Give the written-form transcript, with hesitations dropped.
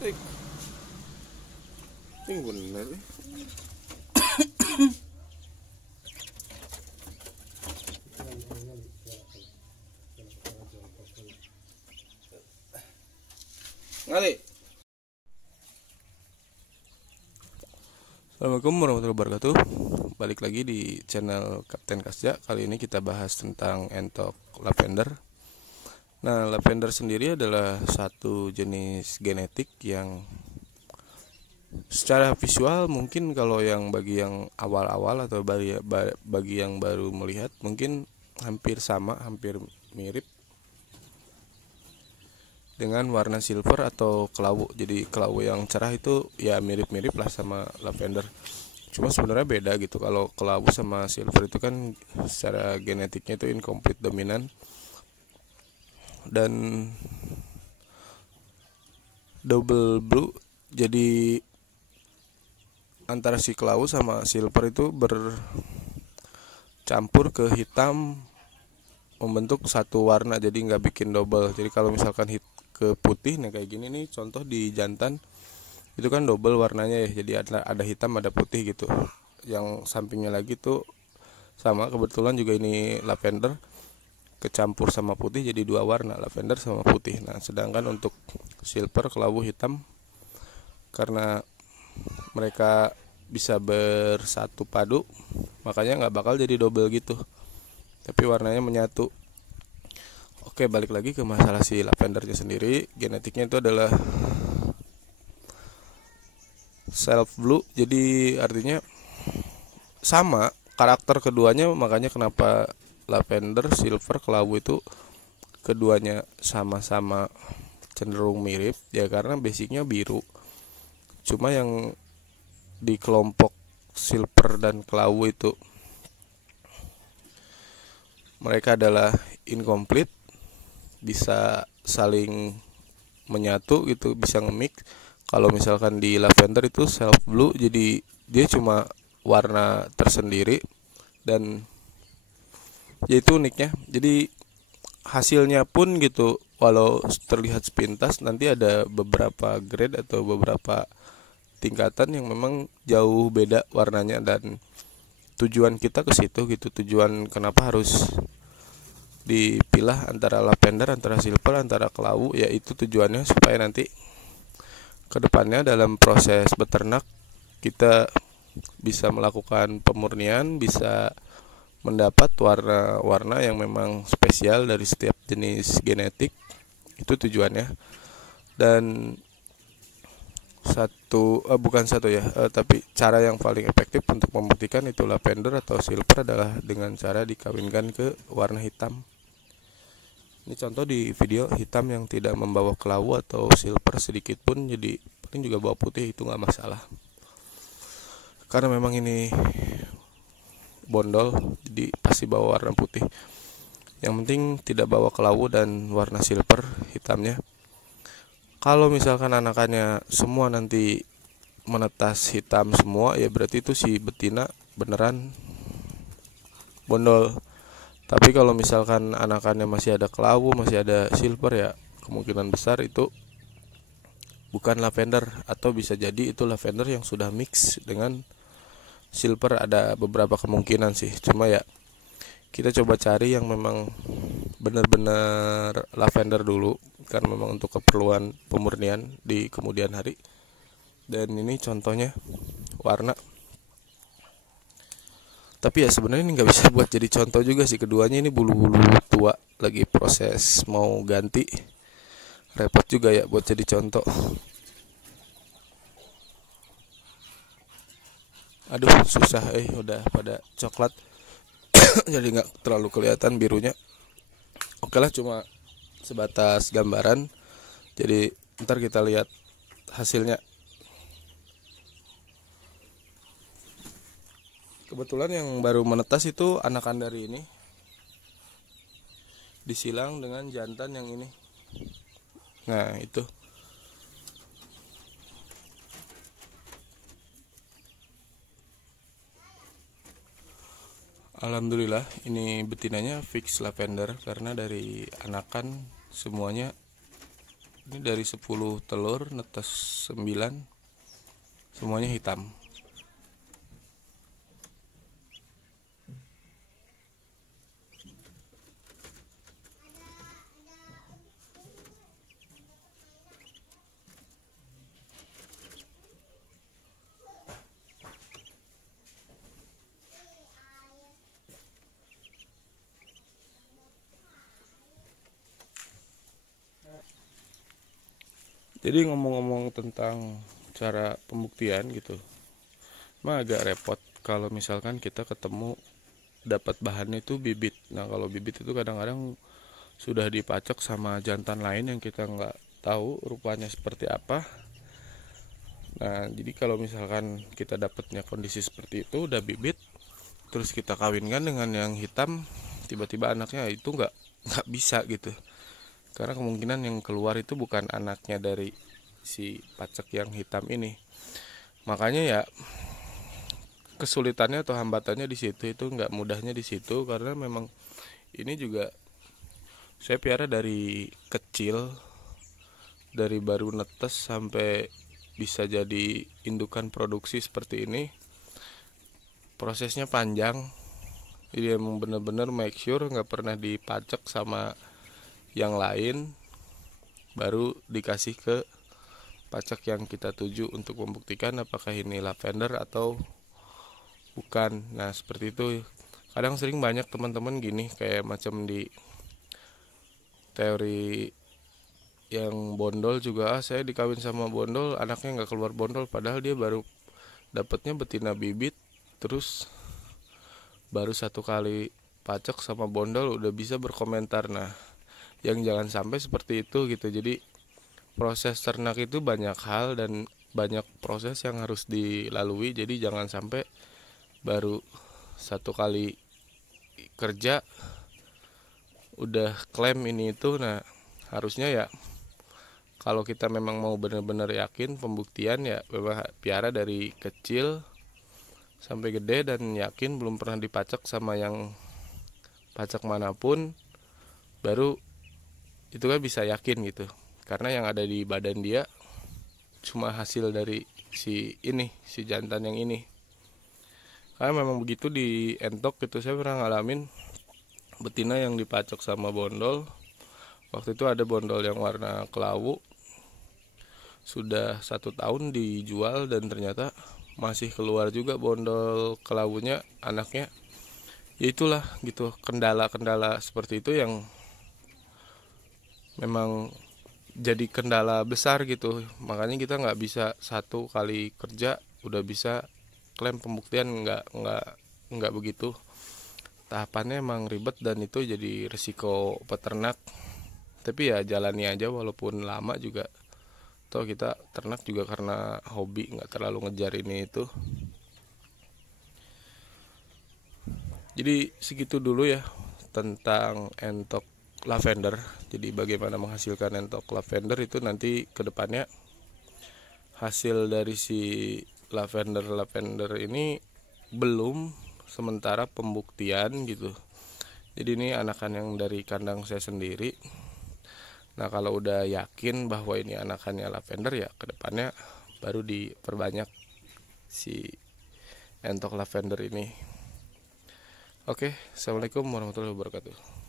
Eh, ini bener. Ngali. Assalamualaikum warahmatullahi wabarakatuh. Balik lagi di channel Kapten Kasja. Kali ini kita bahas tentang entok lavender. Nah, lavender sendiri adalah satu jenis genetik yang secara visual mungkin kalau yang bagi yang awal-awal atau bagi yang baru melihat mungkin hampir sama, hampir mirip dengan warna silver atau kelabu. Jadi kelabu yang cerah itu ya mirip-mirip lah sama lavender. Cuma sebenarnya beda gitu. Kalau kelabu sama silver itu kan secara genetiknya itu incomplete dominan. Dan double blue, jadi antara si kelabu sama silver itu bercampur ke hitam membentuk satu warna, jadi nggak bikin double. Jadi kalau misalkan ke putih, nah kayak gini nih contoh di jantan itu kan double warnanya ya, jadi ada hitam ada putih gitu. Yang sampingnya lagi tuh sama, kebetulan juga ini lavender kecampur sama putih, jadi dua warna, lavender sama putih. Nah sedangkan untuk silver, kelabu, hitam, karena mereka bisa bersatu padu, makanya nggak bakal jadi double gitu, tapi warnanya menyatu. Oke, balik lagi ke masalah si lavendernya sendiri. Genetiknya itu adalah self blue, jadi artinya sama karakter keduanya. Makanya kenapa lavender, silver, kelabu itu keduanya sama-sama cenderung mirip ya, karena basicnya biru. Cuma yang di kelompok silver dan kelabu itu mereka adalah incomplete, bisa saling menyatu gitu, bisa nge-mix. Kalau misalkan di lavender itu self blue, jadi dia cuma warna tersendiri dan ya itu uniknya. Jadi hasilnya pun gitu, walau terlihat sepintas, nanti ada beberapa grade atau beberapa tingkatan yang memang jauh beda warnanya, dan tujuan kita ke situ gitu. Tujuan kenapa harus dipilah antara lavender, antara silver, antara kelabu, yaitu tujuannya supaya nanti kedepannya dalam proses beternak kita bisa melakukan pemurnian, bisa mendapat warna-warna yang memang spesial dari setiap jenis genetik. Itu tujuannya. Dan tapi cara yang paling efektif untuk membuktikan itu lavender atau silver adalah dengan cara dikawinkan ke warna hitam. Ini contoh di video hitam yang tidak membawa kelabu atau silver sedikit pun, jadi paling juga bawa putih, itu nggak masalah. Karena memang ini bondol, jadi pasti bawa warna putih. Yang penting tidak bawa kelabu dan warna silver hitamnya. Kalau misalkan anakannya semua nanti menetas hitam semua, ya berarti itu si betina beneran bondol. Tapi kalau misalkan anakannya masih ada kelabu, masih ada silver, ya kemungkinan besar itu bukan lavender, atau bisa jadi itu lavender yang sudah mix dengan silver. Ada beberapa kemungkinan sih, cuma ya kita coba cari yang memang benar-benar lavender dulu, karena memang untuk keperluan pemurnian di kemudian hari. Dan ini contohnya warna. Tapi ya sebenarnya ini nggak bisa buat jadi contoh juga sih, keduanya ini bulu-bulu tua, lagi proses mau ganti, repot juga ya buat jadi contoh. Aduh susah, udah pada coklat jadi nggak terlalu kelihatan birunya. Oke lah, cuma sebatas gambaran, jadi ntar kita lihat hasilnya. Kebetulan yang baru menetas itu anakan dari ini disilang dengan jantan yang ini. Nah itu alhamdulillah ini betinanya fix lavender, karena dari anakan semuanya Ini dari 10 telur netes 9 semuanya hitam. Jadi ngomong-ngomong tentang cara pembuktian gitu, mah agak repot kalau misalkan kita ketemu dapat bahannya itu bibit. Nah kalau bibit itu kadang-kadang sudah dipacok sama jantan lain yang kita nggak tahu rupanya seperti apa. Nah jadi kalau misalkan kita dapatnya kondisi seperti itu udah bibit, terus kita kawinkan dengan yang hitam, tiba-tiba anaknya itu nggak bisa gitu. Karena kemungkinan yang keluar itu bukan anaknya dari si pacak yang hitam ini. Makanya ya kesulitannya atau hambatannya di situ, itu nggak mudahnya di situ, karena memang ini juga saya piara dari kecil, dari baru netes sampai bisa jadi indukan produksi seperti ini. Prosesnya panjang, jadi emang bener-bener make sure nggak pernah dipacak sama yang lain, baru dikasih ke pacak yang kita tuju untuk membuktikan apakah ini lavender atau bukan. Nah seperti itu. Kadang sering banyak teman-teman gini, kayak macam di teori yang bondol juga, saya dikawin sama bondol, anaknya nggak keluar bondol, padahal dia baru dapatnya betina bibit, terus baru 1 kali pacak sama bondol udah bisa berkomentar. Nah yang jangan sampai seperti itu gitu. Jadi proses ternak itu banyak hal dan banyak proses yang harus dilalui. Jadi jangan sampai baru 1 kali kerja udah klaim ini itu. Nah harusnya ya kalau kita memang mau benar-benar yakin pembuktian, ya memang piara dari kecil sampai gede dan yakin belum pernah dipacak sama yang pacak manapun, baru itu kan bisa yakin gitu. Karena yang ada di badan dia cuma hasil dari si jantan yang ini. Karena memang begitu di entok gitu, saya pernah ngalamin betina yang dipacok sama bondol. Waktu itu ada bondol yang warna kelawu, sudah 1 tahun dijual dan ternyata masih keluar juga bondol kelawunya anaknya. Ya itulah gitu, kendala-kendala seperti itu yang memang jadi kendala besar gitu. Makanya kita nggak bisa 1 kali kerja udah bisa klaim pembuktian, nggak begitu. Tahapannya emang ribet dan itu jadi resiko peternak. Tapi ya jalani aja, walaupun lama juga. Toh kita ternak juga karena hobi, nggak terlalu ngejar ini itu. Jadi segitu dulu ya tentang entok lavender. Jadi bagaimana menghasilkan entok lavender itu nanti kedepannya hasil dari si lavender ini belum, sementara pembuktian gitu. Jadi ini anakan yang dari kandang saya sendiri. Nah kalau udah yakin bahwa ini anakannya lavender, ya kedepannya baru diperbanyak si entok lavender ini. Oke, assalamualaikum warahmatullahi wabarakatuh.